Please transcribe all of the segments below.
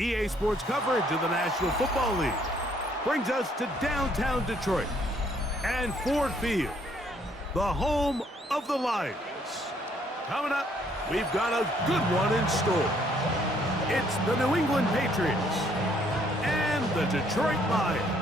EA Sports coverage of the National Football League brings us to downtown Detroit and Ford Field, the home of the Lions. Coming up, we've got a good one in store. It's the New England Patriots and the Detroit Lions.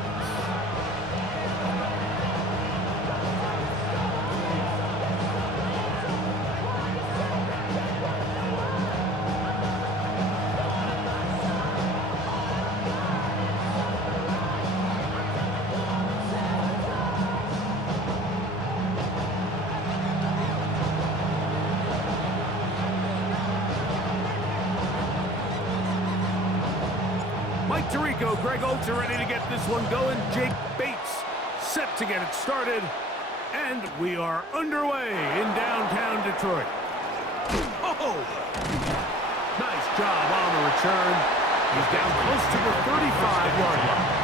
Mike Tirico, Greg Olds are ready to get this one going. Jake Bates set to get it started. And we are underway in downtown Detroit. Oh! Nice job on the return. He's down close to the 35-yard line.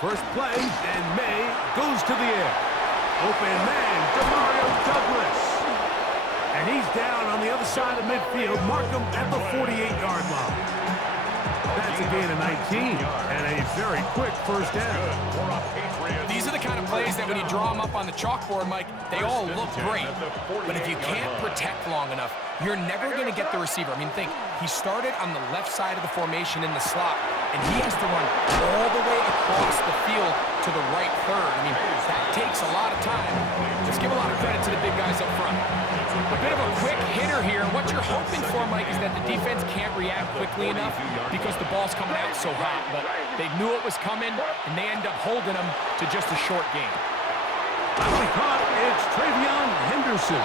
First play, and May goes to the air. Open man, Demario Douglas. And he's down on the other side of midfield. Mark him at the 48-yard line. That's a gain of 19 and a very quick first down. These are the kind of plays that when you draw them up on the chalkboard, Mike, they all look great. But if you can't protect long enough, you're never going to get the receiver. I mean, think, he started on the left side of the formation in the slot, and he has to run all the way across the field to the right third. I mean, that takes a lot of time. Let's give a lot of credit to the big guys up front. A bit of a quick hitter here. What you're hoping for, Mike, is that the defense can't react quickly enough because the ball's coming out so hot. But they knew it was coming, and they end up holding them to just a short game. Finally caught, it's Travion Henderson.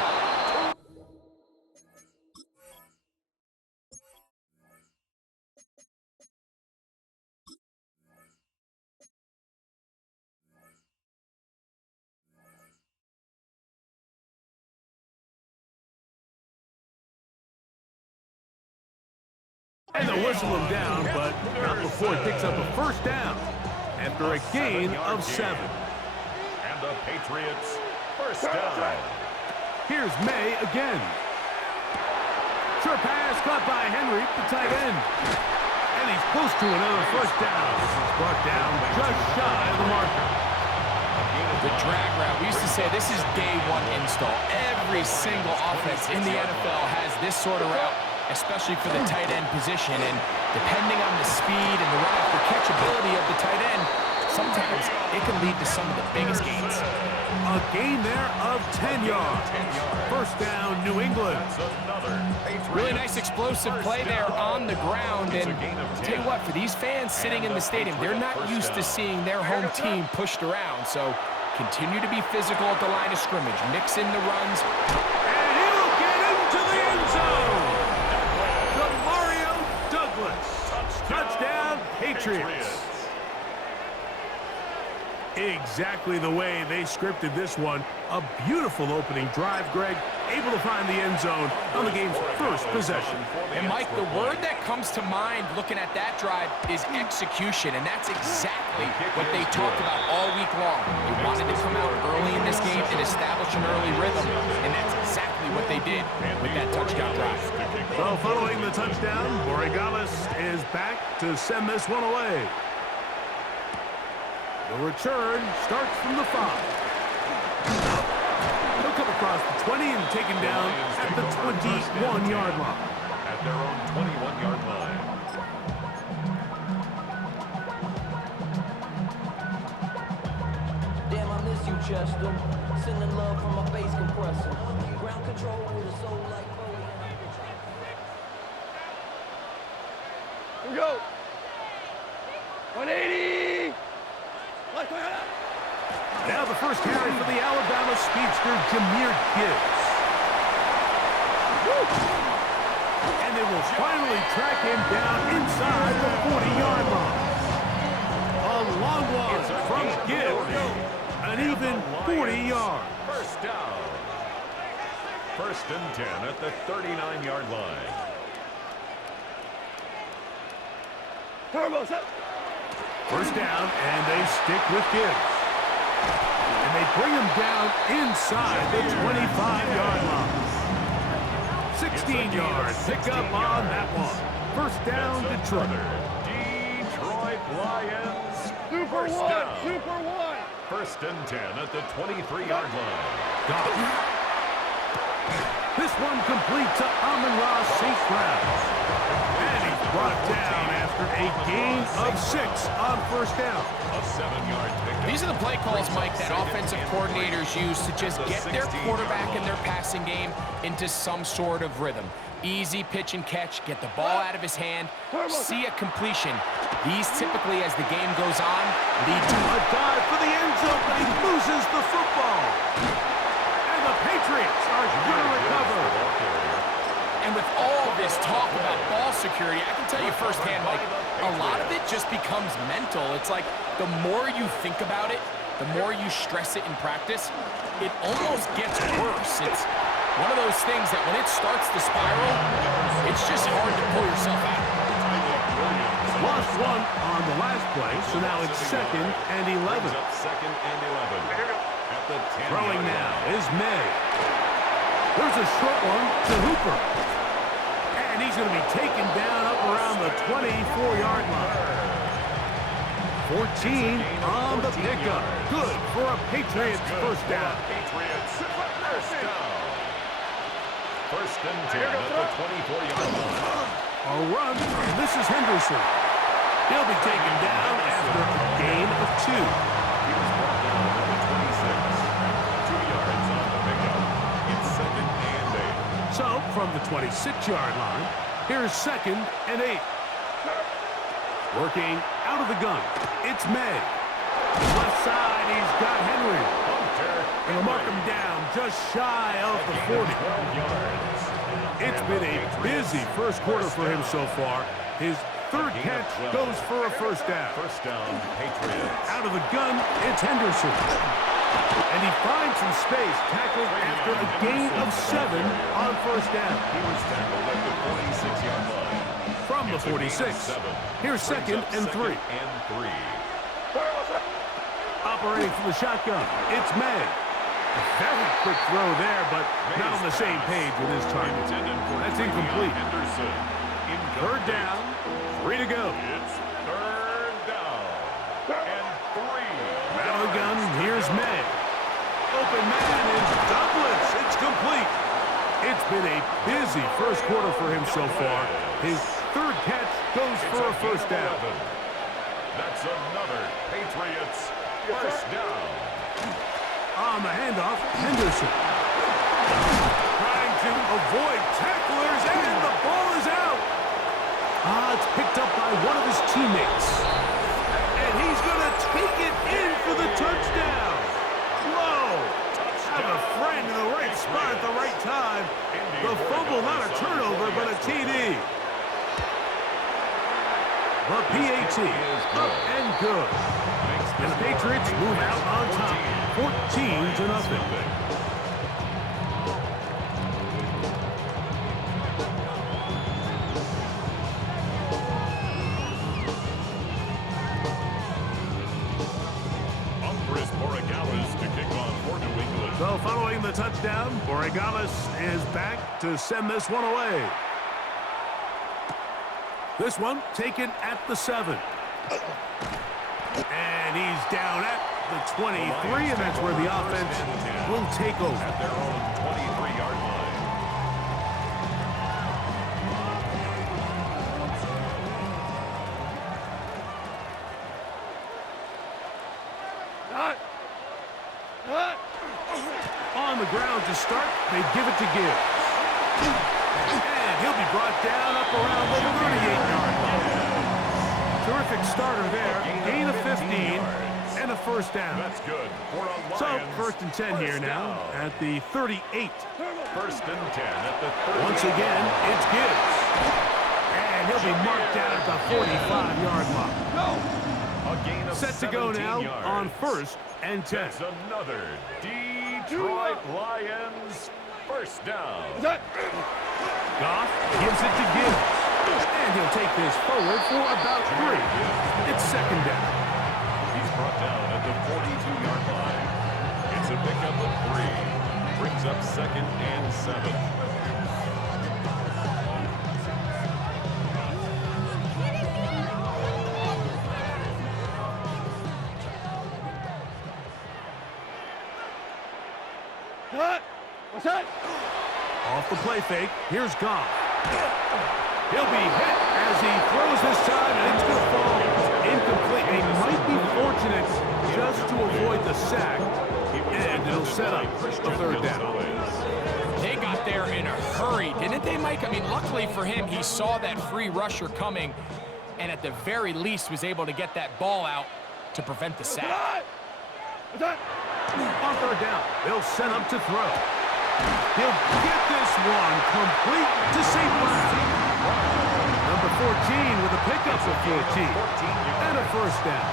And they'll whistle him down, but not before it picks up a first down after a gain of 7. And the Patriots first down. Here's May again. Short pass caught by Henry, the tight end. And he's close to another first down. This is brought down just shy of the marker. The drag route, we used to say this is day one install. Every single offense in the NFL has this sort of route, especially for the tight end position. And depending on the speed and the run after catch ability of the tight end, sometimes it can lead to some of the biggest gains. A gain there of 10 yards. First down, New England. Really nice explosive play there on the ground. And tell you what, for these fans sitting in the stadium, they're not used to seeing their home team pushed around. So continue to be physical at the line of scrimmage. Mix in the runs. And he'll get into the end zone. Demario Douglas. Touchdown, Patriots. Exactly the way they scripted this one. A beautiful opening drive, Greg. Able to find the end zone on the game's first possession. And, Mike, the word that comes to mind looking at that drive is execution, and that's exactly what they talked about all week long. They wanted to come out early in this game and establish an early rhythm, and that's exactly what they did with that touchdown drive. So following the touchdown, Borregales is back to send this one away. The return starts from the 5. He'll come across the 20 and taken down at the 21-yard line. At their own 21-yard line. Damn, I miss you, Chester. Sending love from my face compressor. Ground control with a soul like Bowie. Here we go. 180. Now the first carry for the Alabama speedster, Jahmyr Gibbs. And they will finally track him down inside the 40-yard line. A long one from Gibbs. An even 40 yards. First down. First and 10 at the 39-yard line. First down, and they stick with Gibbs. And they bring him down inside the 25-yard line. 16 yards, pick up on that one. First down, Detroit. Detroit Lions. Super one. First and 10 at the 23-yard line. Goff. This one complete to Amon-Ra St. Brown. And he's brought down after a gain of 6 on first down. A 7-yard pickup. These are the play calls, Mike, that offensive coordinators use to just get their quarterback and their passing game into some sort of rhythm. Easy pitch and catch, get the ball out of his hand, see a completion. These typically, as the game goes on, lead to a dive for the end zone, but he loses the football. And the Patriots are going to recover. And with all this talk about ball security, I can tell you firsthand, Mike, a lot of it just becomes mental. It's like the more you think about it, the more you stress it in practice, it almost gets worse. It's one of those things that when it starts to spiral, it's just hard to pull yourself out. Lost one on the last play, so now it's 2nd and 11. Second and 11. At the 10. Throwing now is May. There's a short one to Hooper. And he's going to be taken down up around the 24-yard line. 14 on the pickup. Good for a Patriots first down. Patriots first down. First and 10 at the 24-yard line. A run, and this is Henderson. He'll be taken down after a gain of 2. He was brought down at the 26. 2 yards on the pickup. It's 2nd and 8. So, from the 26-yard line, here's 2nd and 8. Working out of the gun, it's May. Left side, he's got Henry. And he'll mark him down just shy of the 40. It's been a busy first quarter for him so far. His 3rd catch goes for a first down. First down, Patriots. Out of the gun, it's Henderson. And he finds some space, tackled after a gain of 7 on first down. He was tackled at the 46-yard line. From the 46, here's 2nd and 3. Operating from the shotgun, it's May. A very quick throw there, but not on the same page with his target. That's incomplete. 3rd down, 3 to go. It's 3rd down and 3. Out of the gun, here's May. Open man is Douglas. It's complete. It's been a busy first quarter for him so far. His 3rd catch goes for a first down. That's another Patriots first down. On the handoff, Henderson. Trying to avoid tacklers, and the ball is out. It's picked up by one of his teammates. And he's going to take it in for the touchdown. Whoa. Have a friend in the right spot at the right time. The fumble, not a turnover, but a TD. The PAT, up and good. And the Patriots move out on top, 14-0. So following the touchdown, Borregales is back to send this one away. This one taken at the 7. And he's down at the 23, and that's where the offense will take over. At their own 23-yard line. On the ground to start, they give it to Gibbs. And he'll be brought down up around the 38-yard line. Terrific starter there. Gain of 15 and a first down. That's good. So, 1st and 10 here now at the 38. 1st and 10 at the 38. Once again, it's Gibbs. And he'll be marked down at the 45-yard line. A gain of set to go now yards. on 1st and 10. That's another Detroit Lions first down. Goff gives it to Gibbs. And he'll take this forward for about 3. It's second down. He's brought down at the 42-yard line. It's a pickup of 3. Brings up 2nd and 7. Cut. What's that? Off the play fake, here's Goff. He'll be hit as he throws this time, and it's going to fall incomplete. He might be fortunate just to avoid the sack, and it'll set up a third down. They got there in a hurry, didn't they, Mike? I mean, luckily for him, he saw that free rusher coming, and at the very least was able to get that ball out to prevent the sack. What's that? On third down, they'll send him to throw. He'll get this one complete to St. Brown. Number 14 with a pickup of 14 and a first down.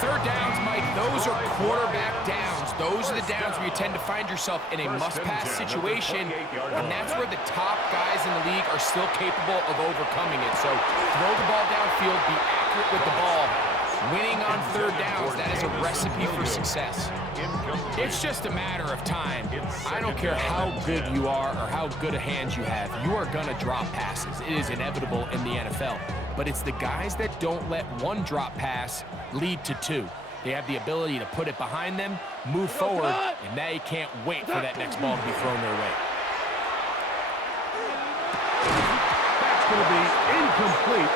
Third downs, Mike, those are quarterback downs. Those are the downs where you tend to find yourself in a must-pass situation, and that's where the top guys in the league are still capable of overcoming it. So throw the ball downfield, be accurate with the ball. Winning on third downs, that is a recipe for success. It's just a matter of time. I don't care how good you are or how good a hand you have, you are going to drop passes. It is inevitable in the NFL. But it's the guys that don't let one drop pass lead to 2. They have the ability to put it behind them, move forward, and they can't wait for that next ball to be thrown their way. That's going to be incomplete,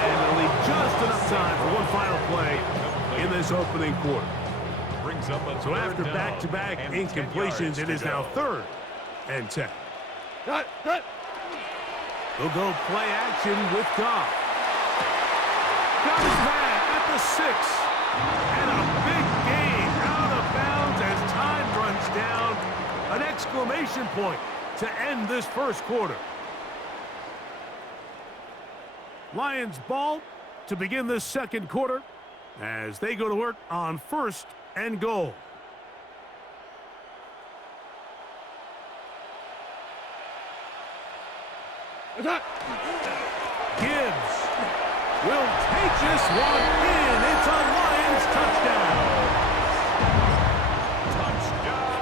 and it'll leave just enough time for one final play in this opening quarter. So after back-to-back incompletions, it is now 3rd and 10. Cut. Cut. They'll go play action with Goff. Got his man at the 6. And a big gain out of bounds as time runs down. An exclamation point to end this first quarter. Lions ball to begin this second quarter as they go to work on 1st and goal. What's that? Gibbs will take this one in. It's a Lions touchdown.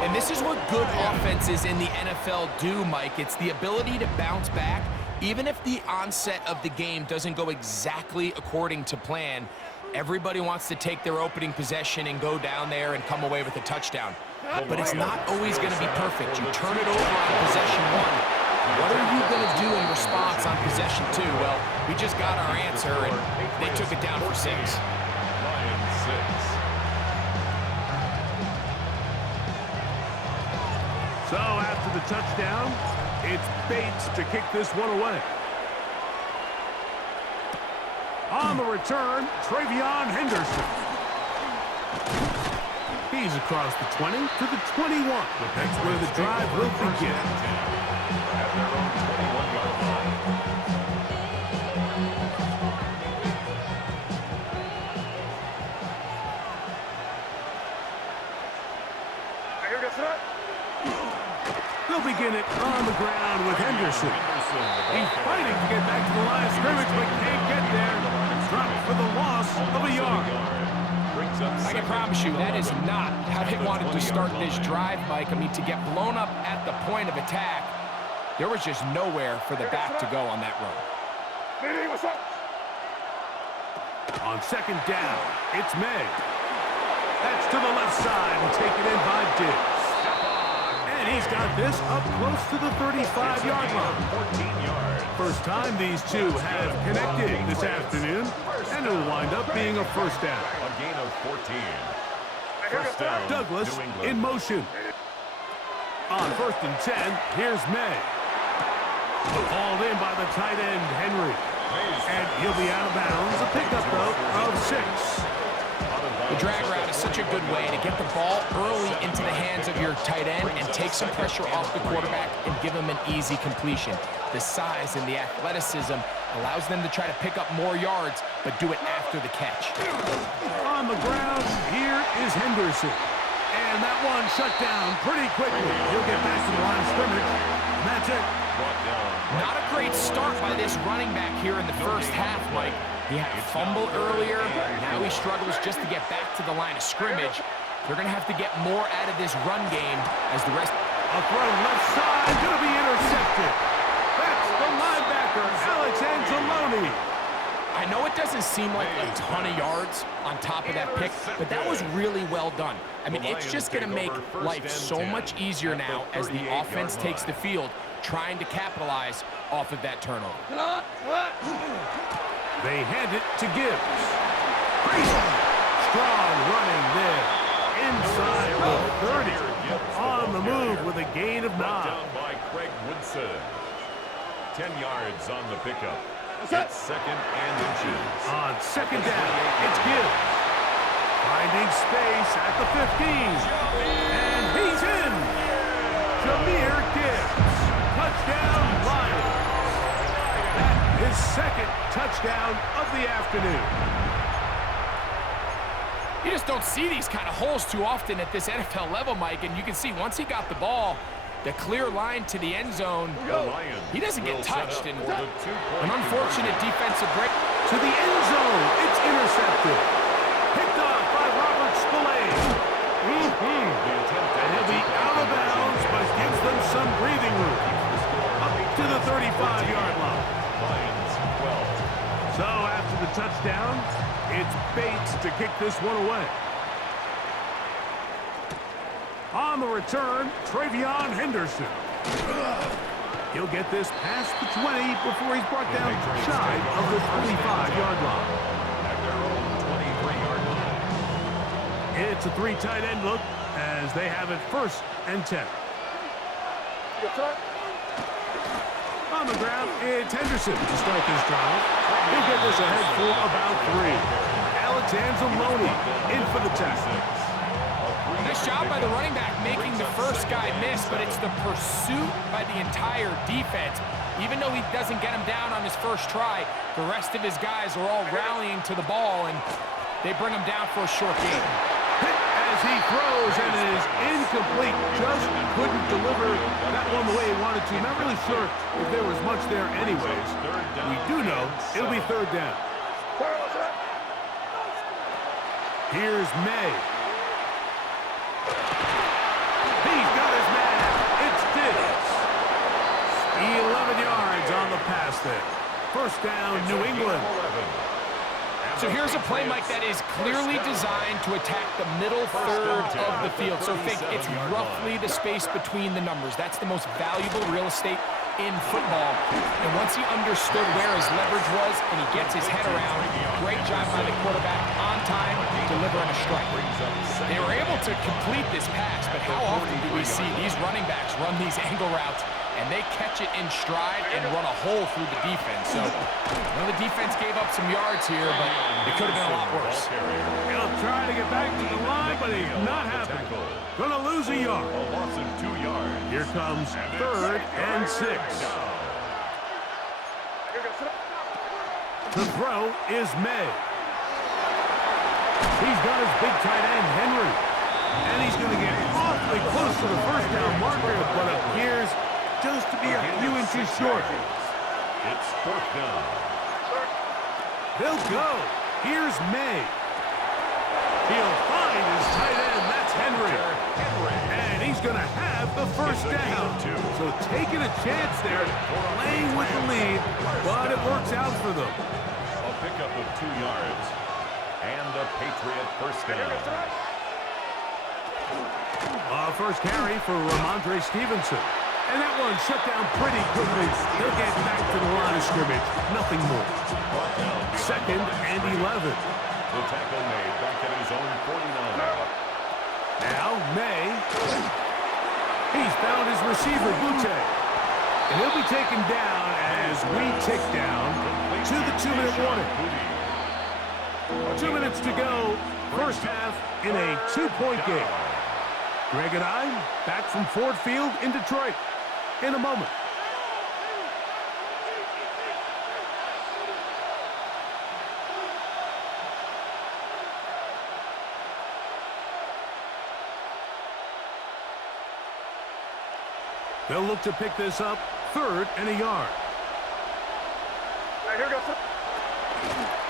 And this is what good offenses in the NFL do, Mike. It's the ability to bounce back, even if the onset of the game doesn't go exactly according to plan. Everybody wants to take their opening possession and go down there and come away with a touchdown. But it's not always going to be perfect. You turn it over on possession 1. What are you going to do in response on possession 2? Well, we just got our answer, and they took it down for 6. Lions 6. So after the touchdown, it's Bates to kick this one away. On the return, Travion Henderson. He's across the 20 to the 21. That's where the drive will begin. At their own 21-yard line. Here gets it. They'll begin it on the ground with Henderson. He's fighting to get back to the line of scrimmage, but can't get there. Dropped for the loss of a yard. I can promise you that is not how they wanted to start this drive, Mike. I mean, to get blown up at the point of attack, there was just nowhere for the back to go on that run. Hey, what's up? On second down, it's May. That's to the left side and taken in by Diggs. And he's got this up close to the 35-yard line. 14 yards. First time these two have connected this afternoon, and it'll wind up being a first down. A gain of 14. First down, Douglas New England. in motion. On 1st and 10, here's May. Hauled in by the tight end, Henry. And he'll be out of bounds. A pickup, though, of 6. The drag route is such a good way to get the ball early into the hands of your tight end and take some pressure off the quarterback and give him an easy completion. The size and the athleticism allows them to try to pick up more yards, but do it after the catch. On the ground, here is Henderson. And that one shut down pretty quickly. He'll get back to the line of scrimmage. And that's it. brought down. Not a great start by this running back here in the first half, Mike. He had a fumble earlier. Now he struggles just to get back to the line of scrimmage. They're going to have to get more out of this run game as the rest... A throw left side, going to be intercepted. That's the linebacker, Alex Anzalone. I know it doesn't seem like a ton of yards on top of that pick, but that was really well done. I mean, it's just going to make life so much easier now as the offense takes the field, trying to capitalize off of that turnover. They hand it to Gibbs. Strong running there. Inside the 30. On the move with a gain of 9. Down by Craig Woodson. 10 yards on the pickup. It's second and inches. On second down, it's Gibbs. Finding space at the 15. And he's in. Jahmyr Gibbs. Touchdown, Lions. That is second touchdown of the afternoon. You just don't see these kind of holes too often at this NFL level, Mike, and you can see once he got the ball, the clear line to the end zone, he doesn't get touched, and an unfortunate defensive break. To the end zone, it's intercepted. Picked off by Robert Spillane. And he'll be out of bounds, but gives them some breathing room. Up to the 35-yard line. So after the touchdown, it's Bates to kick this one away. On the return, Travion Henderson. He'll get this past the 20 before he's brought down shy of the 25-yard line. At their own 23-yard line. It's a 3 tight end look as they have it 1st and 10. On the ground, it's Henderson to start this drive. He'll get this ahead for about 3. Alex Anzalone in for the tackle. Nice job by the running back making the first guy miss, but it's the pursuit by the entire defense. Even though he doesn't get him down on his first try, the rest of his guys are all rallying to the ball, and they bring him down for a short gain. Hit as he throws, and it is incomplete. Just couldn't deliver that one the way he wanted to. Not really sure if there was much there anyways. We do know it'll be 3rd down. Here's May. He's got his man. It's Diggs. 11 yards on the pass there. 1st down, New England. So here's a play, Mike, that is clearly designed to attack the middle third of the field. So think it's roughly the space between the numbers. That's the most valuable real estate in football. And once he understood where his leverage was and he gets his head around, great job by the quarterback on time, delivering a strike. They were able to complete this pass, but how often do we see these running backs run these angle routes and they catch it in stride and run a hole through the defense? So, the defense gave up some yards here, but it could have been a lot worse. He'll try to get back to the line, but he's not happening. Gonna lose a yard. A loss of 2 yards. Here comes 3rd and 6. The throw is May. He's got his big tight end, Henry. And he's going to get awfully close to the 1st down marker, but appears just to be a few inches short. It's 4th down. They'll go. Here's May. He'll find his tight end. That's Henry. And he's going to have the 1st down. So taking a chance there, playing with the lead, but it works out for them. A pickup of 2 yards. And a Patriot 1st down. First carry for Ramondre Stevenson. And that one shut down pretty quickly. He'll get back to the line of scrimmage. Nothing more. 2nd and 11. The tackle made back at his own 49. Now, May. He's found his receiver, Butte. And he'll be taken down as we tick down to the 2-minute warning. 2 minutes to go. 1st half in a 2-point game. Greg and I back from Ford Field in Detroit in a moment. They'll look to pick this up 3rd and a yard. Here goes the...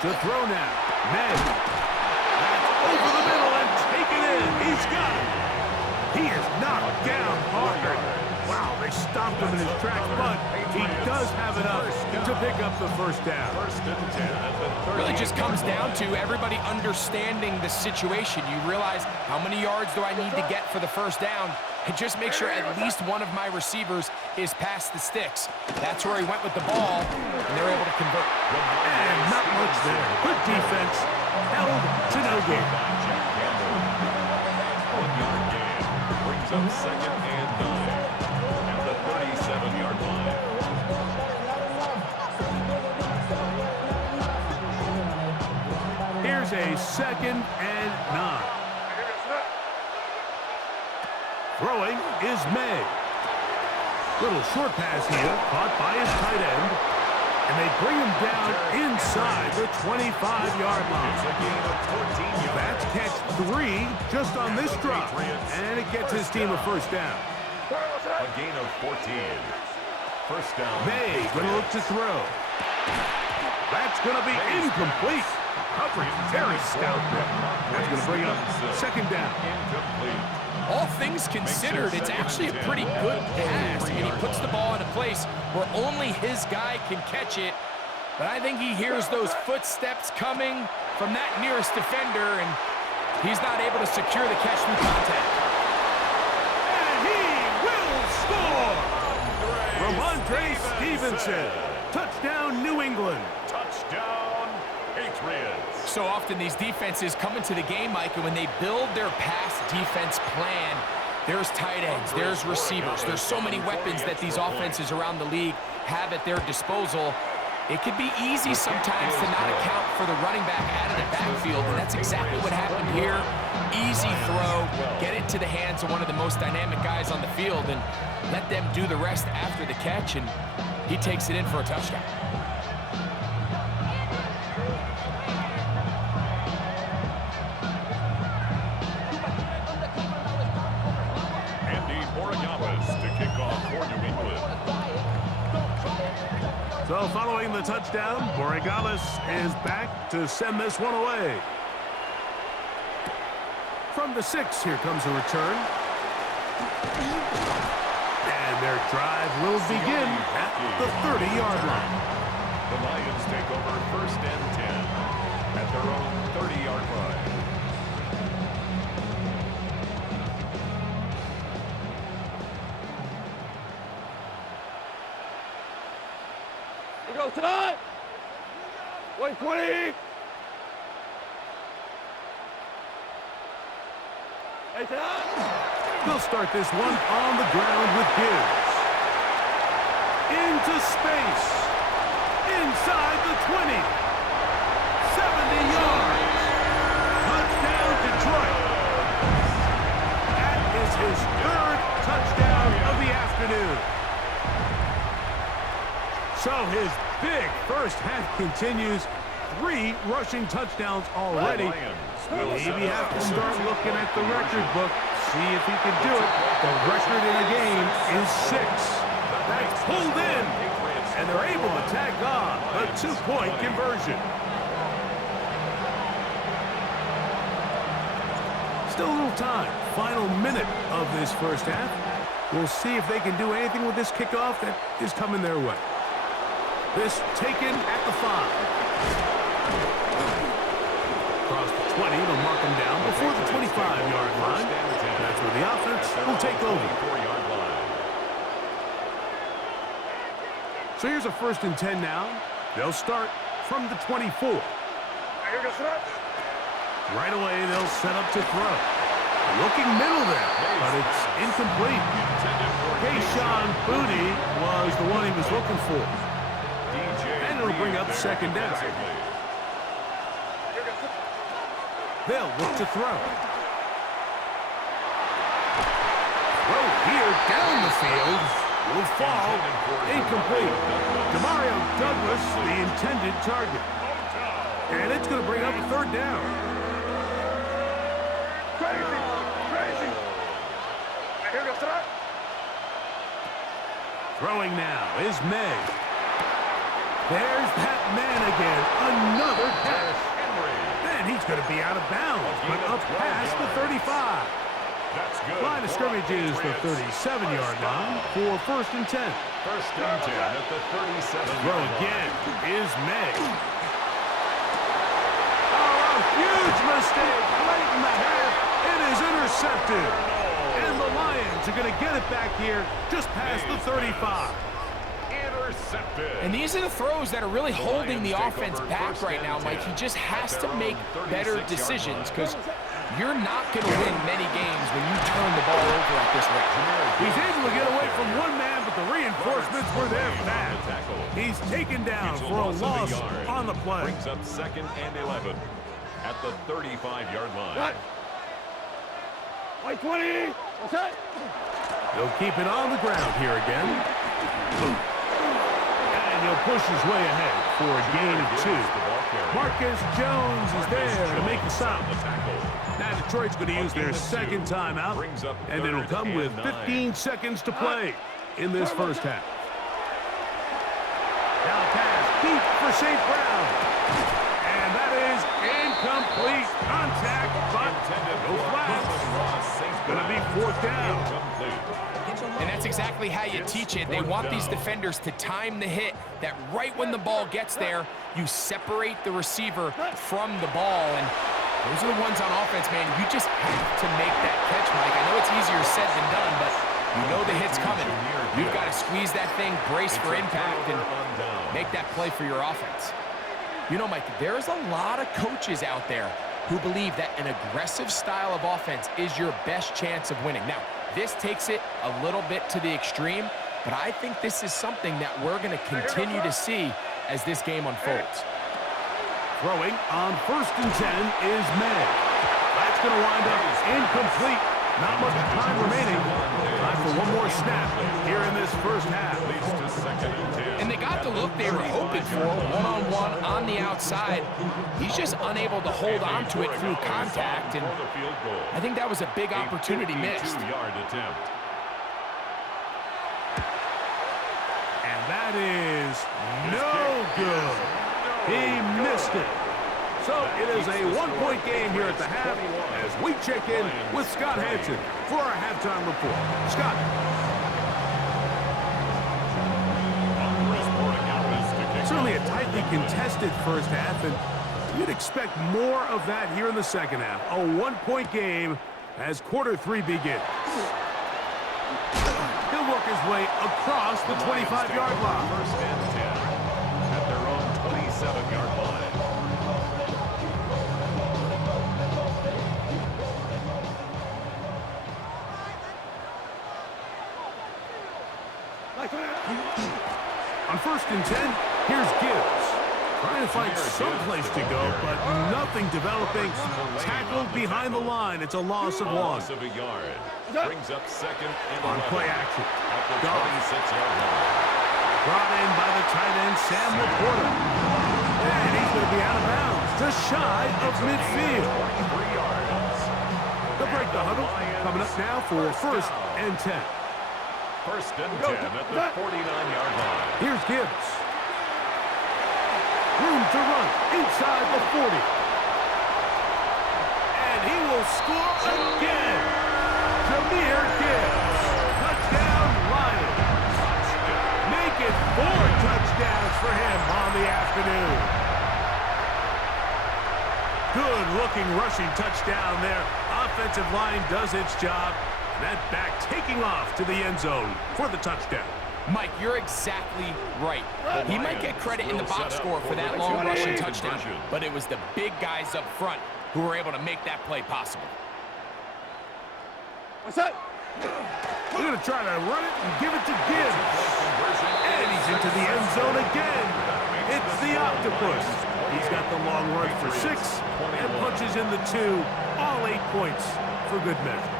To throw now. May. That's over the middle and taken in. He's got it. He is knocked down hard. Wow, they stopped him in his tracks, but he does have enough to pick up the first down. Really just comes down to everybody understanding the situation. You realize how many yards do I need to get for the first down, and just make sure at least one of my receivers is past the sticks. That's where he went with the ball, and they're able to convert. And not much there. Good defense. Held to no gain. 1-yard gain brings up 2nd and 9 at the 37-yard line. Here's a 2nd and 9. Throwing is May. Little short pass here, caught by his tight end. And they bring him down inside the 25-yard line. That's catch 3 just on this drop. And it gets his team a first down. A gain of 14. First down. May going to look to throw. That's going to be incomplete. Coverage very stout there. That's going to bring up 2nd down. Incomplete. All things considered, it's actually a pretty good pass. I mean, he puts the ball in a place where only his guy can catch it. But I think he hears those footsteps coming from that nearest defender, and he's not able to secure the catch through contact. And he will score! Ramondre Stevenson. Touchdown, New England. Touchdown, Patriots. So often these defenses come into the game, Mike, and when they build their pass defense plan, there's tight ends, there's receivers, there's so many weapons that these offenses around the league have at their disposal. It could be easy sometimes to not account for the running back out of the backfield, and that's exactly what happened here. Easy throw, get it to the hands of one of the most dynamic guys on the field, and let them do the rest after the catch, and he takes it in for a touchdown. So following the touchdown, Borregales is back to send this one away. From the 6, here comes a return. And their drive will begin at the 30-yard line. The Lions take over 1st and 10 at their own 30-yard line. Here goes tonight. 120. Hey, tonight. They'll start this one on the ground with Gibbs. Into space. Inside the 20. 70 yards. Touchdown, Detroit. That is his 3rd touchdown of the afternoon. So his big first half continues. 3 rushing touchdowns already. Maybe have to start looking at the record book, see if he can do it. The record in a game is 6. That's pulled in, and they're able to tack on a 2-point conversion. Still a little time. Final minute of this first half. We'll see if they can do anything with this kickoff that is coming their way. This taken at the 5. Across the 20, they'll mark them down before the 25-yard line. That's where the offense will take over. So here's a 1st and 10 now. They'll start from the 24. Right away, they'll set up to throw. Looking middle there, but it's incomplete. Kayshon Boutte was the one he was looking for. And it'll bring up 2nd down. They'll look to throw. Throw here down the field. Will fall. Incomplete. Demario Douglas, the intended target. And it's going to bring up a 3rd down. Crazy. Here goes tonight. Throwing now is May. There's that man again. Another catch. And he's going to be out of bounds, but up past the 35. That's good. Line of scrimmage is the 37-yard line for 1st and 10. 1st and 10 at the 37-yard Throw line. again is May. Oh, a huge mistake late in the half. It is intercepted. And the Lions are going to get it back here just past the 35. Intercepted. And these are the throws that are really holding the offense back right now, Mike. He just has to make better decisions because you're not going to win many games when you turn the ball over at this rate. He's able to get away from one man, but the reinforcements were there fast. He's taken down for a loss on the play. Brings up 2nd and 11 at the 35-yard line. White 20. What's that? He'll keep it on the ground here again. And he'll push his way ahead for a gain of 2. Marcus Jones is there to make the stop. Now Detroit's going to use their second timeout, and it'll come with 15 seconds to play in this first half. Now pass deep for St. Brown. And that is incomplete. Contact, but no flags. Going to be 4th down. And that's exactly how you teach it. They want these defenders to time the hit, that right when the ball gets there, you separate the receiver from the ball. And those are the ones on offense, man. You just have to make that catch, Mike. I know it's easier said than done, but you know the hit's coming. You've got to squeeze that thing, brace for impact, and make that play for your offense. You know, Mike, there's a lot of coaches out there who believe that an aggressive style of offense is your best chance of winning. Now, this takes it a little bit to the extreme, but I think this is something that we're going to continue to see as this game unfolds. Throwing on 1st and 10 is May. That's going to wind up incomplete. Not much time remaining. Time for one more snap here in this first half. And they got the look they were hoping for, one-on-one on the outside. He's just unable to hold on to it through contact, and I think that was a big opportunity missed. And that is no good. He missed it. So it is a one-point game here at the half as we check in with Scott Hansen for our halftime report. Scott. Certainly a tightly contested first half, and you'd expect more of that here in the second half. A one-point game as quarter 3 begins. He'll work his way across the 25-yard line. 1st and 10 at their own 27-yard line. On 1st and 10, here's Gibbs. Trying to find some place to go, but nothing developing. Tackled behind the line. It's a loss of 1. Loss of a yard. Brings up 2nd and 11 On play action. at the 26-yard line. Brought in by the tight end, Sam Laporta. And he's going to be out of bounds, just shy of midfield. 3 yards. They'll break the huddle. Coming up now for 1st and 10. 1st and 10 at the 49-yard line. Here's Gibbs. Room to run inside the 40. And he will score again. Jahmyr Gibbs. Touchdown, Lions. Make it 4 touchdowns for him on the afternoon. Good-looking rushing touchdown there. Offensive line does its job. That back taking off to the end zone for the touchdown. Mike, you're exactly right. He might get credit in the box score for that long rushing touchdown, but it was the big guys up front who were able to make that play possible. What's that? We're going to try to run it and give it to Gibbs. And he's into the end zone again. It's the octopus. He's got the long run for 6 and punches in the 2. All 8 points for good measure.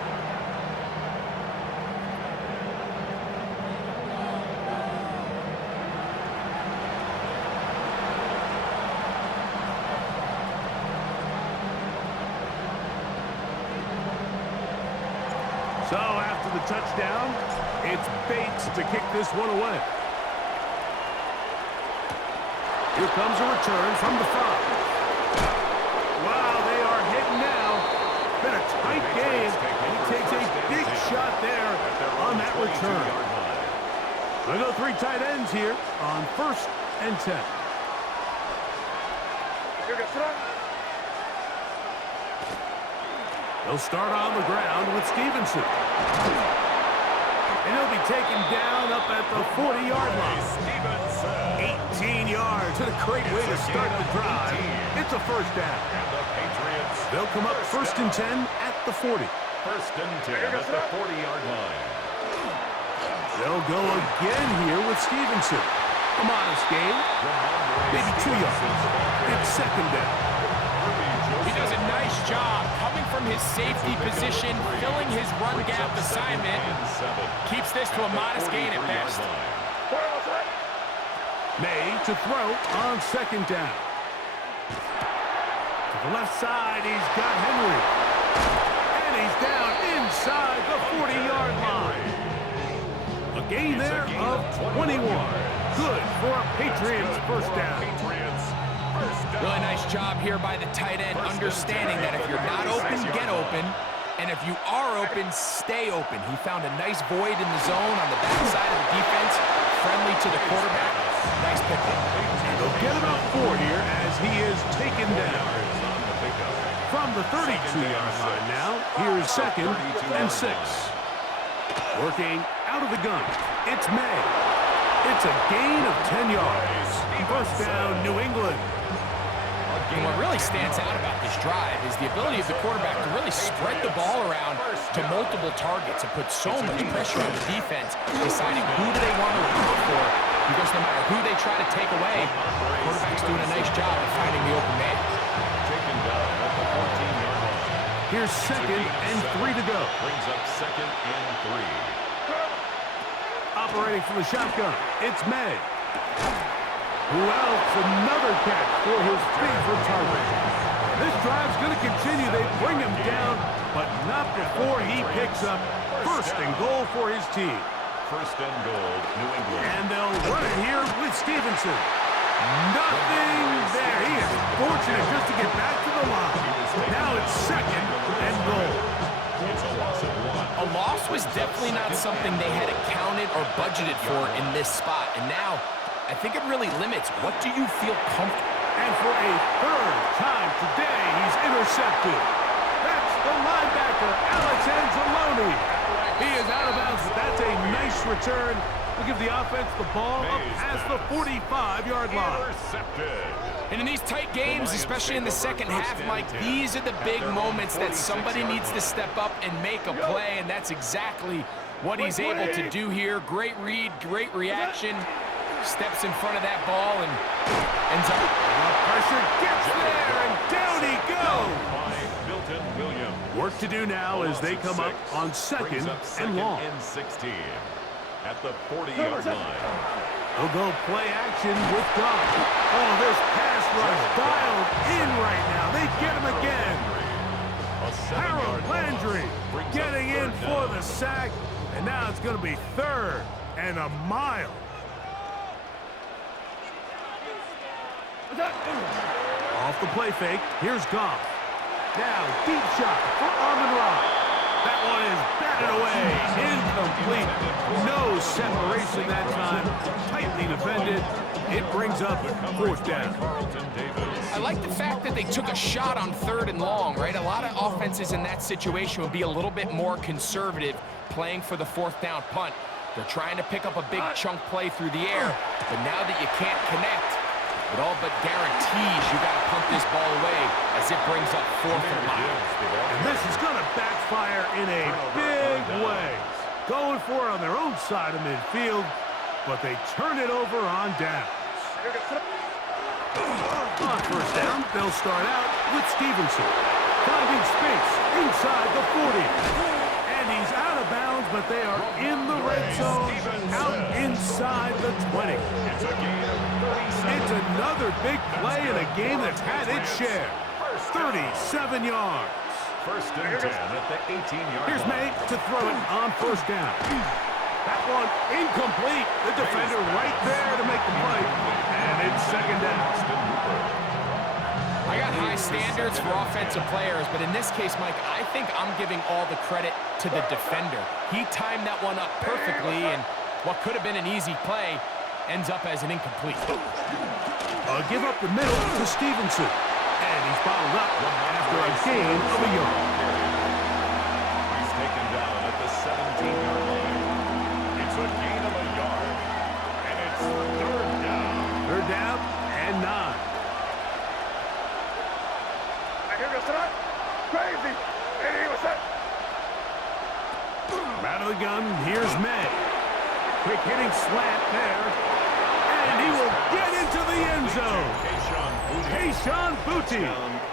So after the touchdown, it's Bates to kick this one away. Here comes a return from the 5. Wow, they are hitting now. Been a tight game. He takes a big shot there on that return. We'll go 3 tight ends here on 1st and 10. They'll start on the ground with Stevenson. And he'll be taken down up at the 40-yard line. 18 yards. And a great way to start the drive. It's a first down. They'll come up 1st and 10 at the 40. 1st and 10 at the 40-yard line. They'll go again here with Stevenson. A modest gain. Maybe 2 yards. It's 2nd down. He does a nice job coming from his safety position, filling his run gap assignment. Keeps this to a modest gain at best. May to throw on 2nd down. To the left side, he's got Henry. And he's down inside the 40-yard line. A gain there of 21. Good for a Patriots first down. Really nice job here by the tight end, understanding that if you're not open, get open. And if you are open, stay open. He found a nice void in the zone on the backside of the defense, friendly to the quarterback. Nice pickup. And they'll get about 4 here as he is taken down. From the 32-yard line now, here's 2nd and 6. Working out of the gun, it's May. It's a gain of 10 yards. First down, New England. And what really stands out about this drive is the ability of the quarterback to really spread the ball around to multiple targets and put so much pressure on the defense, deciding who do they want to recruit for, because no matter who they try to take away, the quarterback's doing a nice job of finding the open man. Taken down at the 14-yard line. Here's 2nd and 3 to go. Brings up 2nd and 3. Operating from the shotgun, it's May. Who else? Another catch for his favorite target. This drive's going to continue. They bring him down, but not before he picks up 1st and goal for his team. 1st and goal, New England. And they'll run it here with Stevenson. Nothing there. He is fortunate just to get back to the line. Now it's 2nd and goal. It's a loss of 1. A loss was definitely not something they had accounted or budgeted for in this spot. And now, I think it really limits what do you feel comfortable. And for a 3rd time today, he's intercepted. That's the linebacker, Alex Anzalone. He is out of bounds, but that's a nice return. We'll give the offense the ball up past the 45-yard line. Intercepted. And in these tight games, especially in the second half, Mike, these are the big moments that somebody needs to step up and make a play, and that's exactly what he's able to do here. Great read, great reaction. Steps in front of that ball and ends up. The pressure gets there, and down he goes. Work to do now as they come up on 2nd and long. And 16 at the 40-yard line. They'll go play action with Goff. Oh, this pass rush dialed in right now. They get him again. Harold Landry getting in for the sack, and now it's going to be 3rd and a mile. Off the play fake, here's Goff. Now, deep shot for Amon-Ra. That one is batted away, incomplete. No separation that time, tightly defended. It brings up 4th down. I like the fact that they took a shot on 3rd and long, right? A lot of offenses in that situation would be a little bit more conservative playing for the 4th down punt. They're trying to pick up a big chunk play through the air, but now that you can't connect, it all but guarantees you got to punt this ball away as it brings up 4th and long. And this is going to backfire in a big way. Going for it on their own side of midfield, but they turn it over on downs. On 1st down, they'll start out with Stevenson. Finding space inside the 40. And he's out of bounds, but they are in the red zone, out inside the 20. It's another big play in a game that's had its share. 37 yards. First and 10 at the 18-yard Here's line. May to throw it on first down. That one incomplete. The defender right there to make the play. And it's second down. I got high standards for offensive players, but in this case, Mike, I think I'm giving all the credit to the defender. He timed that one up perfectly, and what could have been an easy play ends up as an incomplete. Give up the middle to Stevenson. And he's bottled up after a gain of a yard. He's taken down at the 17-yard line. It's a gain of a yard. And it's third down. Third down and 9. Here goes tonight. Crazy. Hey, what's that? Out of the gun, here's May. Quick hitting slant there. And he will get into the end zone. Kayshon Boutte.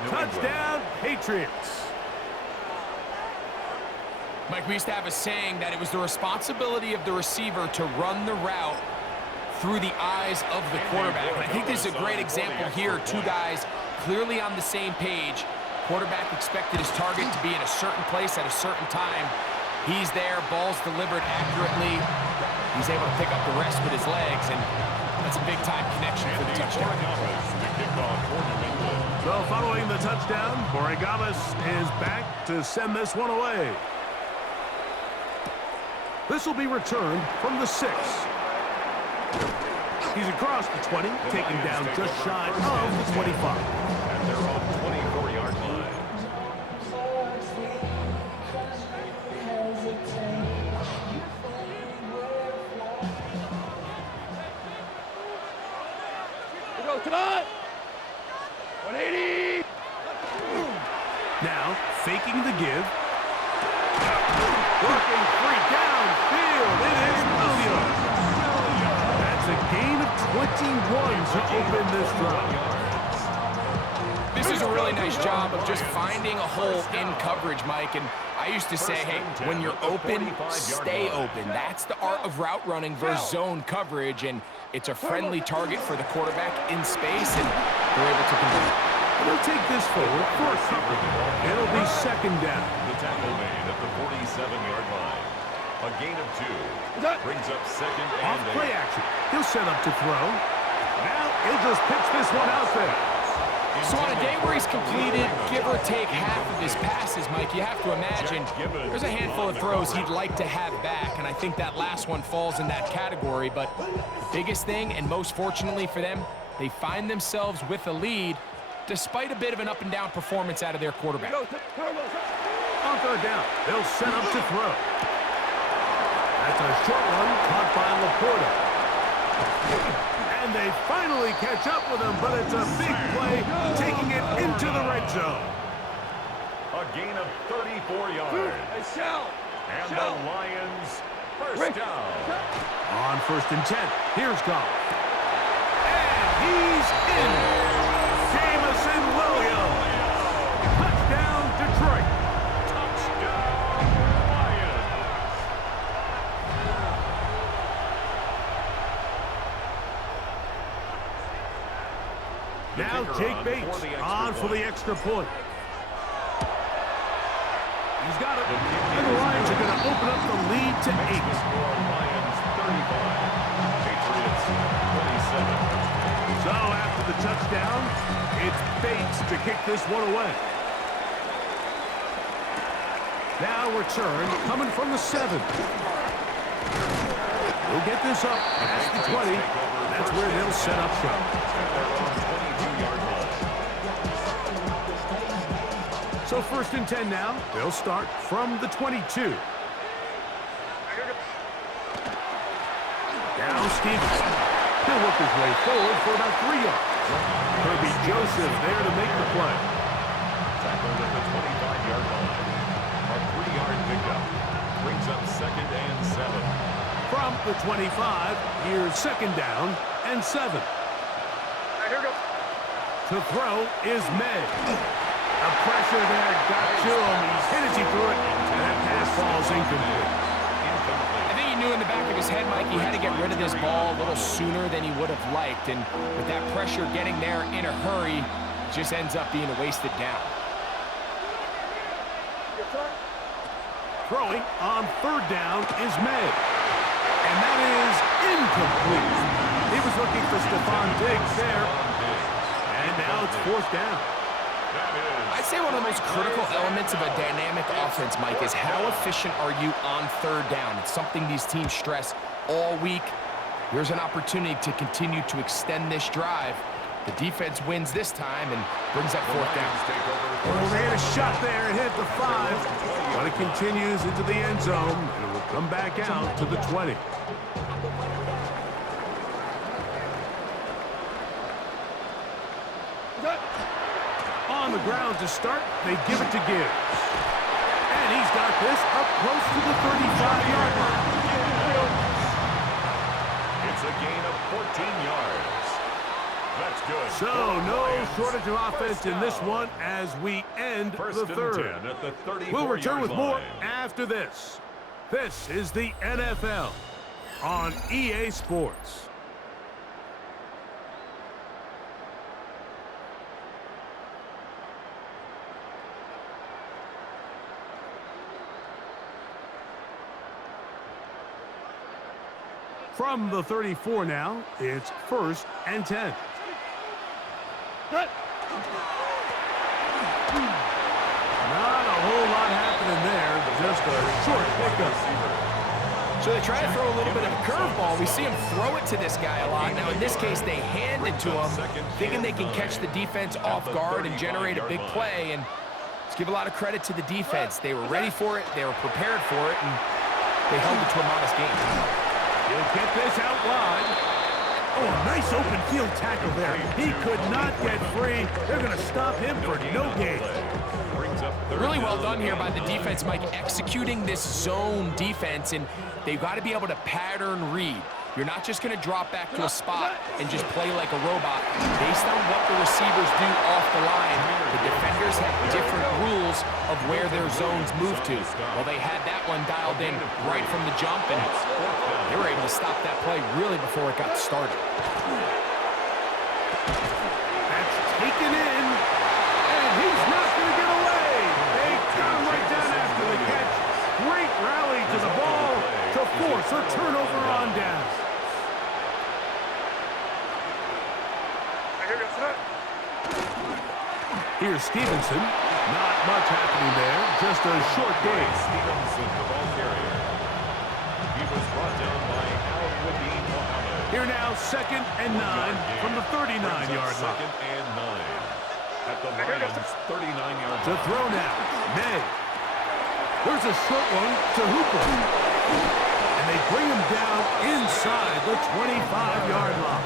Touchdown, Patriots. Mike, we used to have a saying that it was the responsibility of the receiver to run the route through the eyes of the quarterback. And I think this is a great example here. Two guys clearly on the same page. Quarterback expected his target to be in a certain place at a certain time. He's there, ball's delivered accurately. He's able to pick up the rest with his legs, and that's a big-time connection for the touchdown. So following the touchdown, Borregamas is back to send this one away. This will be returned from the 6. He's across the 20, taken down just shy of the 25. And they're on 24-yard line. Here goes tonight. 180. Now, faking the give. Working free downfield. It is Williams. That's a gain of 21 to open this drive. This is a really nice job of just finding a hole in coverage, Mike. And I used to say, hey, when you're open, stay open. That's the art of route running versus zone coverage. And it's a friendly target for the quarterback in space, and they're able to convert. They'll take this forward for a couple. It'll be second down. The tackle made at the 47-yard line. A gain of 2. Brings up second Off and 8. play action. He'll set up to throw. Now he'll just pitch this one out there. So on a day where he's completed, give or take half of his passes, Mike, you have to imagine there's a handful of throws he'd like to have back, and I think that last one falls in that category. But the biggest thing, and most fortunately for them, they find themselves with a lead despite a bit of an up-and-down performance out of their quarterback. On third down, they'll set up to throw. That's a short one caught by Laporta. And they finally catch up with him, but it's a big play, taking it into the red zone. A gain of 34 yards. And the Lions first down. On first and 10, here's Goff. And he's in. Jamison Williams. Touchdown, Detroit. Touchdown, Lions. Now Jake Bates on for the extra point. He's got it. And the Lions are going to open up the lead to 8. Lions 35. Patriots 27. So after the touchdown, it's Bates to kick this one away. Now return coming from the 7. We'll get this up past the 20. That's where they'll set up shop. So first and 10 now. They'll start from the 22. Now Stevenson. He'll work his way forward for about 3 yards. Kirby Joseph there to make the play. Tackled at the 25-yard line. A 3-yard pickup. Brings up second and 7. From the 25, here's second down and 7. To throw is May. The pressure there got to him. He's hit as he threw it, and that pass falls incomplete. I think he knew in the back of his head, Mike, he had to get rid of this ball a little sooner than he would have liked. And with that pressure getting there in a hurry, it just ends up being a wasted down. Throwing on third down is May. And that is incomplete. He was looking for Stephon Diggs there. And now it's fourth down. I'd say one of the most critical elements of a dynamic offense, Mike, is how efficient are you on third down? It's something these teams stress all week. Here's an opportunity to continue to extend this drive. The defense wins this time and brings up fourth down. Well, they had a shot there and hit the 5. But it continues into the end zone, and it will come back out to the 20. On the ground to start, they give it to Gibbs. And he's got this up close to the 35-yard line. It's a gain of 14 yards. That's good. So no shortage of offense in this one as we end the third. We'll return with more after this. This is the NFL on EA Sports. From the 34 now, it's 1st and 10. Not a whole lot happening there, just a short pickup. So they try to throw a little bit of a curveball. We see him throw it to this guy a lot. Now, in this case, they hand it to him, thinking they can catch the defense off guard and generate a big play. And let's give a lot of credit to the defense. They were ready for it, they were prepared for it, and they held it to a modest game. He'll get this out wide. Oh, a nice open field tackle there. He could not get free. They're going to stop him for no gain. Really well done here by the defense, Mike, executing this zone defense, and they've got to be able to pattern read. You're not just going to drop back to a spot and just play like a robot. Based on what the receivers do off the line, the defenders have different rules of where their zones move to. Well, they had that one dialed in right from the jump, and they were able to stop that play really before it got started. That's taken in, and he's not going to get away. They got him right down after the catch. Great rally to the ball to force a turnover on down. Here's Stevenson. Not much happening there. Just a short gain. Stevenson, the ball carrier. He was brought down by Al-Wadeen Muhammad. Here now, 2nd and 9 from the 39-yard line. 2nd and 9 at the Lions' 39-yard line. To throw now, May. There's a short one to Hooper. And they bring him down inside the 25-yard line.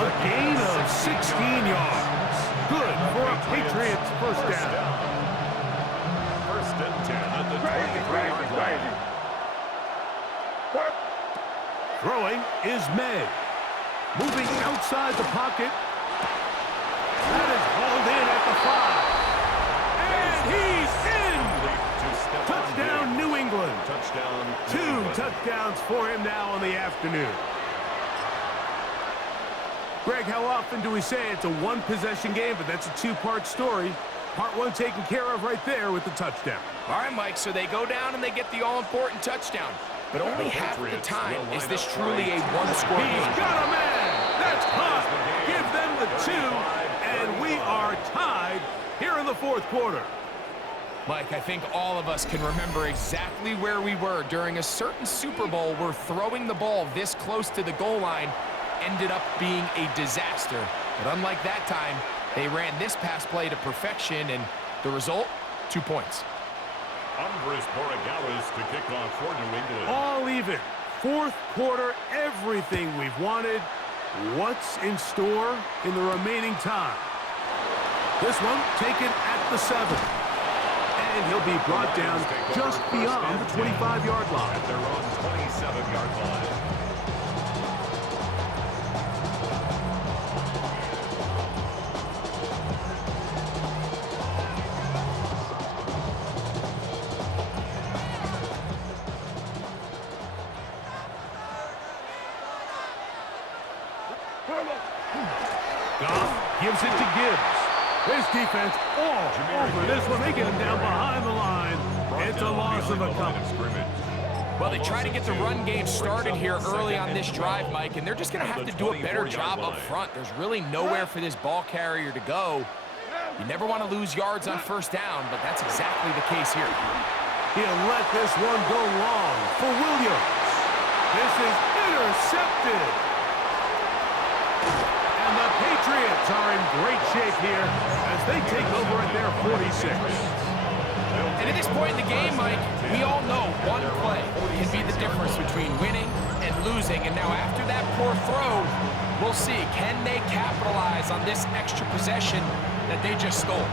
A gain of 16 yards. Good for a Patriots first down. 1st and 10 at the 23-yard line. Throwing is May. Moving outside the pocket. That is hauled in at the 5. And he's in! Touchdown, New England. Touchdown. 2 touchdowns for him now on the afternoon. Greg, how often do we say it's a one-possession game, but that's a two-part story? Part 1 taken care of right there with the touchdown. All right, Mike, so they go down and they get the all-important touchdown. But only half the time is this truly a one-score game. He's got a man! That's caught! Give them the 2, and we are tied here in the 4th quarter. Mike, I think all of us can remember exactly where we were during a certain Super Bowl where throwing the ball this close to the goal line ended up being a disaster. But unlike that time, they ran this pass play to perfection, and the result, 2 points. Andres Borregales to kick off for New England. All even. 4th quarter, everything we've wanted. What's in store in the remaining time? This one taken at the 7. And he'll be brought down just beyond the 25-yard line. At their own 27-yard line. Goff gives it to Gibbs. This defense all over this one. They get him down behind the line. It's a loss of a couple. Well, they try to get the run game started here early on this drive, Mike, and they're just going to have to do a better job up front. There's really nowhere for this ball carrier to go. You never want to lose yards on first down, but that's exactly the case here. He'll let this one go long for Williams. This is intercepted. And the Patriots are in great shape here as they take over at their 46. And at this point in the game, Mike, we all know one play can be the difference between winning and losing. And now after that poor throw, we'll see, can they capitalize on this extra possession that they just stole?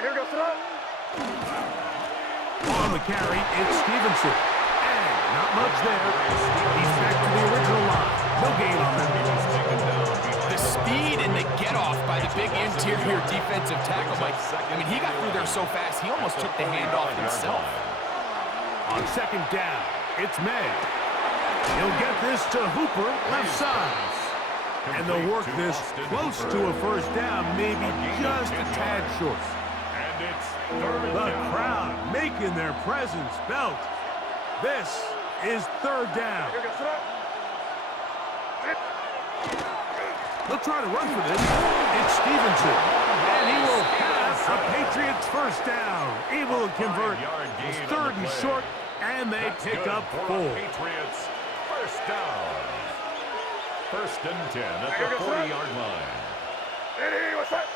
Here we go, throw. On the carry, it's Stevenson. And not much there. He's back to the original line. No gain on that. The speed and the get-off by the big interior defensive tackle, Mike. I mean, he got through there so fast, he almost took the handoff himself. On second down, it's May. He'll get this to Hooper, left side. And they'll work this close to a first down, maybe just a tad short. The crowd making their presence felt. This is third down. They'll try to run for this. It's Stevenson. And he will have the Patriots first down. Able to convert. It's third and short, and they pick up 4. Patriots first down. First and 10 at the 40-yard line. Eddie, what's that?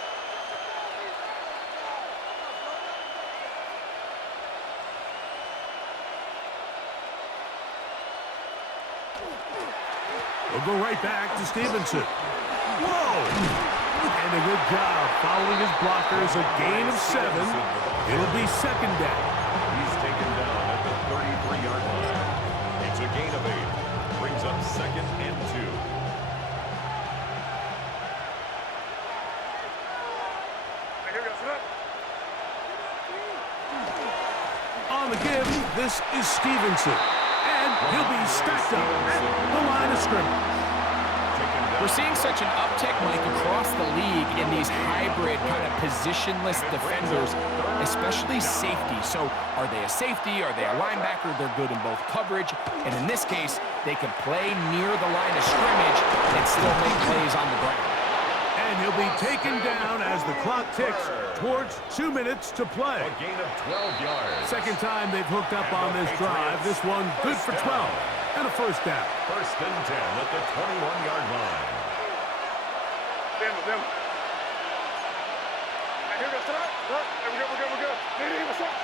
We'll go right back to Stevenson. Whoa! And a good job following his blockers. A gain of 7. It'll be second down. He's taken down at the 33-yard line. It's a gain of 8. Brings up second and 2. On the give, this is Stevenson. And he'll be stacked up at the line of scrimmage. We're seeing such an uptick, Mike, across the league in these hybrid kind of positionless defenders, especially safety. So are they a safety? Are they a linebacker? They're good in both coverage. And in this case, they can play near the line of scrimmage and still make plays on the ground. And he'll be taken down as the clock ticks towards 2 minutes to play. A gain of 12 yards. Second time they've hooked up on this drive. This one good for 12 and a first down. First and 10 at the 21-yard line. Them. Here we go, throw. We're good. Eddie, what's up?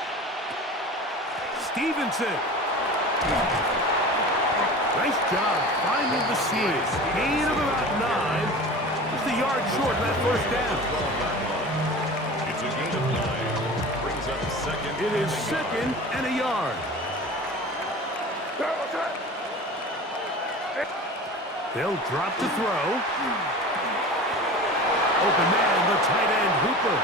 Stevenson. Nice job finding the seam. Gain of about 9. Just a yard short of that first down. It's a gain of 9. Brings up second. It is second and a yard. They'll drop to throw. Open man, the tight end, Hooper.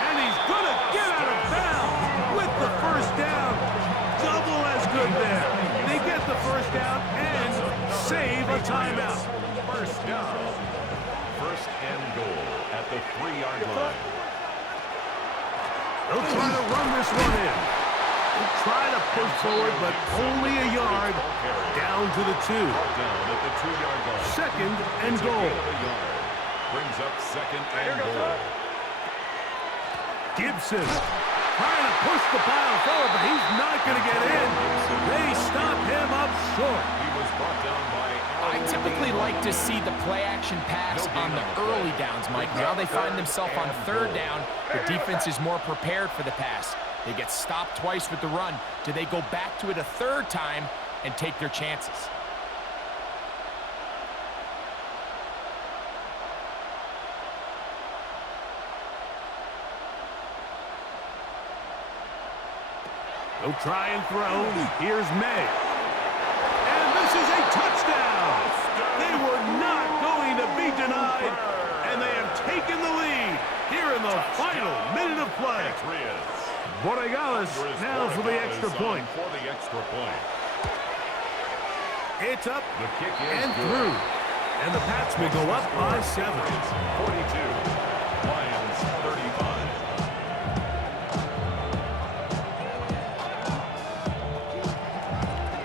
And he's going to get out of bounds with the first down. Double as good there. They get the first down and save a timeout. First down. First and goal at the 3-yard line. They'll try to run this one in. They'll try to push forward, but only a yard. Down to the 2. Down at the 2-yard line. Second and goal. Brings up second and goal. Gibson trying to push the pile forward, but he's not going to get in. They stop him up short. He was brought down by... I typically like to see the play-action pass on the early downs, Mike. Now they find themselves on third down. The defense is more prepared for the pass. They get stopped twice with the run. Do they go back to it a third time and take their chances? They'll try and throw. Here's May. And this is a touchdown. They were not going to be denied, and they have taken the lead. here in the final minute of play. Borregales now for the extra point. It's up and through. And the Pats will go up by 7. 42. Lions 35.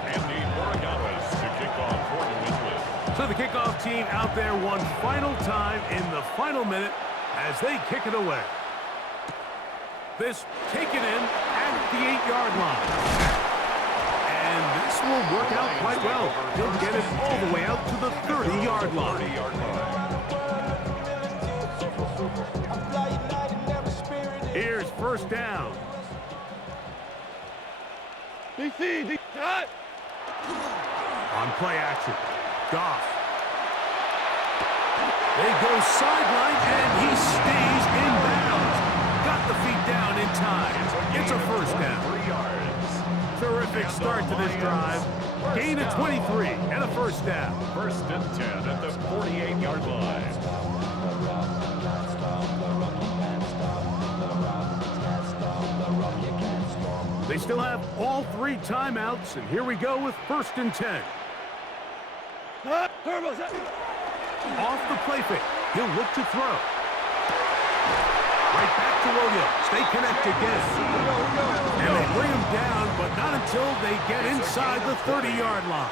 Andy Borregales to kick off for New England. So the kickoff team out there one final time in the final minute as they kick it away. This taken in at the 8-yard line. And this will work out quite well. He'll get it all the way out to the 30-yard line. Here's first down. On play action, Goff. They go sideline, and he stays in bounds. Got the feet down in time. It's a first down. 3 yards. Terrific start to this drive. Gain of 23 and a first down. First and 10 at the 48-yard line. They still have all 3 timeouts, and here we go with first and 10. Off the play fake. He'll look to throw. Right back to Williams. They connect again. And they bring him down, but not until they get inside the 30-yard line.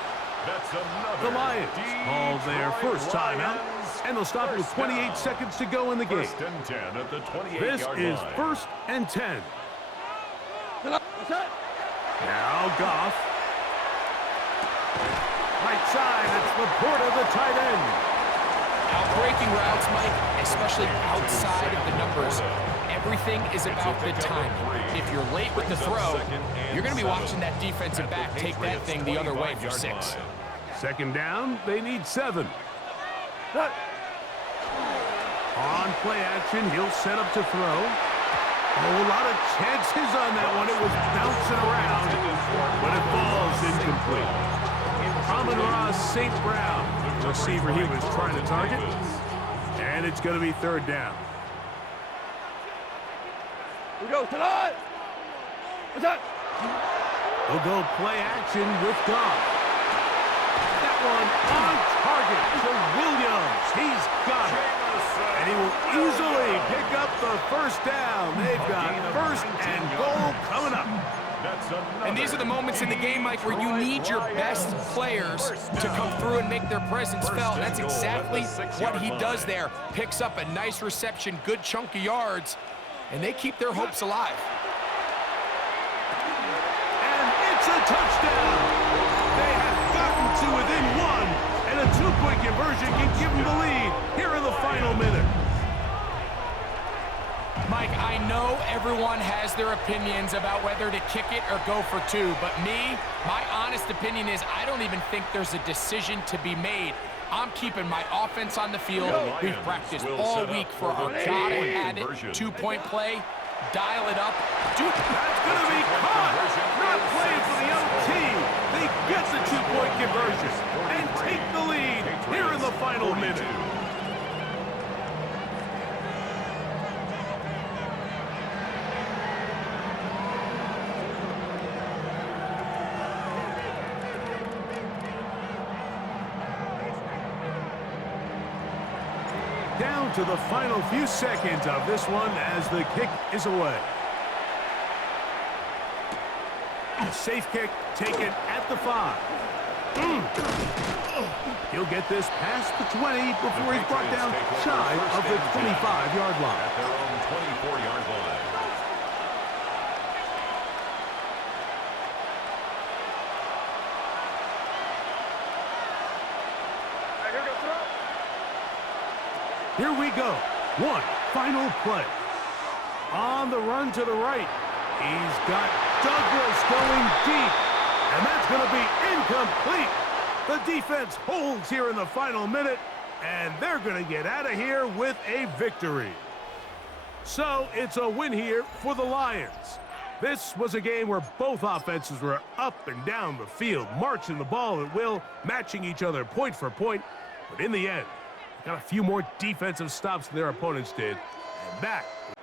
The Lions call their first timeout, and they'll stop with 28 seconds to go in the game. First and 10 at the 28-yard line. This is first and 10. Now Goff. Right side, it's Laporta, the tight end. Outbreaking routes, Mike, especially outside of the numbers, everything is about the timing. If you're late with the throw, you're going to be watching that defensive back take that thing the other way for 6. Second down, they need 7. On play action, he'll set up to throw. A whole lot of chances on that one. It was bouncing around, but it falls incomplete. Amon-Ra St. Brown, the receiver he was trying to target. And it's going to be third down. We go tonight. What's that? They'll go play action with Goff. That one on target to Williams. He's got it. And he will easily pick up the first down. They've got first and goal coming up. And these are the moments in the game, Mike, where you need your best players to come through and make their presence felt. And that's exactly what he does there. Picks up a nice reception, good chunk of yards, and they keep their hopes alive. And it's a touchdown. They have gotten to within 1, and a 2-point conversion can give them the lead here in the final minute. Mike, I know everyone has their opinions about whether to kick it or go for 2, but my honest opinion is I don't even think there's a decision to be made. I'm keeping my offense on the field. We've practiced all week for our gotta-have-it 2-point play. Dial it up. That's going to be caught. Not playing for the other team. They get the 2-point conversion and take the lead here in the final minute. Down to the final few seconds of this one as the kick is away. A safe kick taken at the 5. He'll get this past the 20 before he's brought down shy of the 25-yard line. At their own 24-yard line. Here we go. One final play. On the run to the right. He's got Douglas going deep. And that's going to be incomplete. The defense holds here in the final minute. And they're going to get out of here with a victory. So it's a win here for the Lions. This was a game where both offenses were up and down the field, marching the ball at will, matching each other point for point. But in the end, got a few more defensive stops than their opponents did, And back